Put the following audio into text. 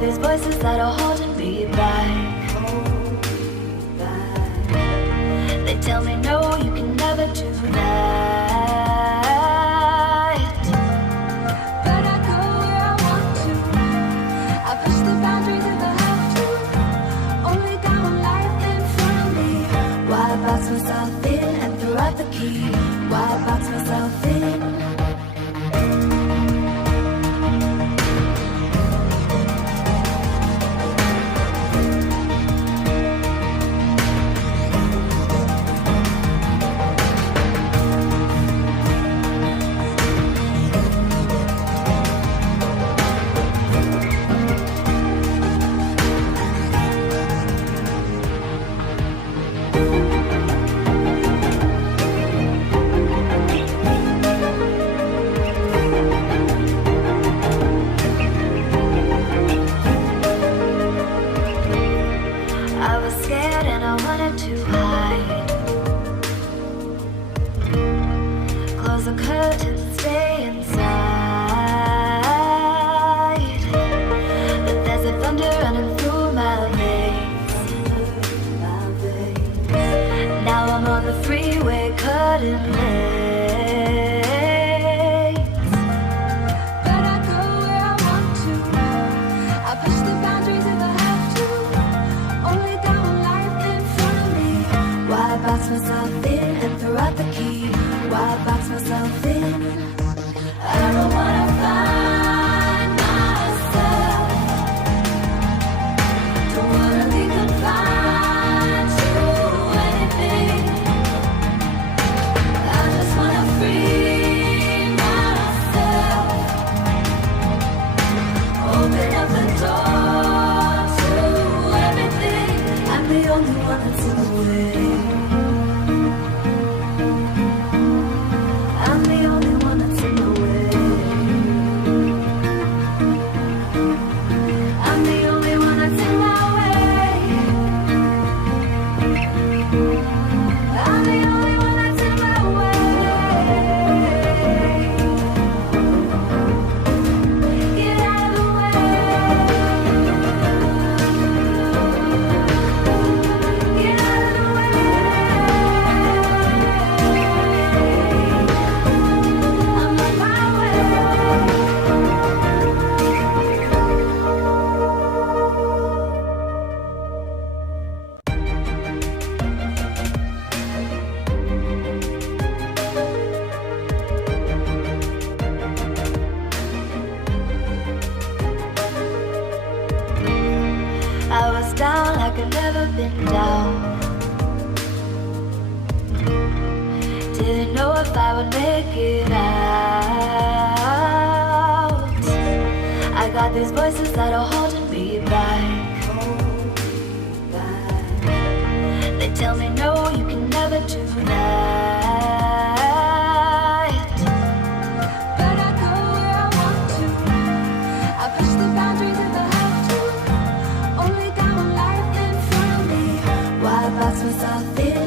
these voices that are holding me back. They tell me no, you can never do that. But I go where I want to. I push the boundaries if I have to. Only got one life in front of me. Why box myself in and throw out the key? Why box myself in? The curtains, stay inside. But there's a thunder running through my veins. Now I'm on the freeway cutting lanes. But I go where I want to. I push the boundaries if I have to. Only got one life in front of me. Why box myself in and throw out the key? Why box myself in? I don't wanna find myself. Don't wanna be confined to anything. I just wanna free myself. Open up the door to everything. I'm the only one that's in the way. I'm the only one that's in the way. I'm the only one that's in my way. I'm the only one that's in my way. Get out of the way. Get out of the way. I'm on my way. I was down like I'd never been down. Didn't know if I would make it out. I got these voices that are holding me back. They tell me no, you can never do that. But I go where I want to. I push the boundaries if I have to. Only got one life in front of me. Why box myself in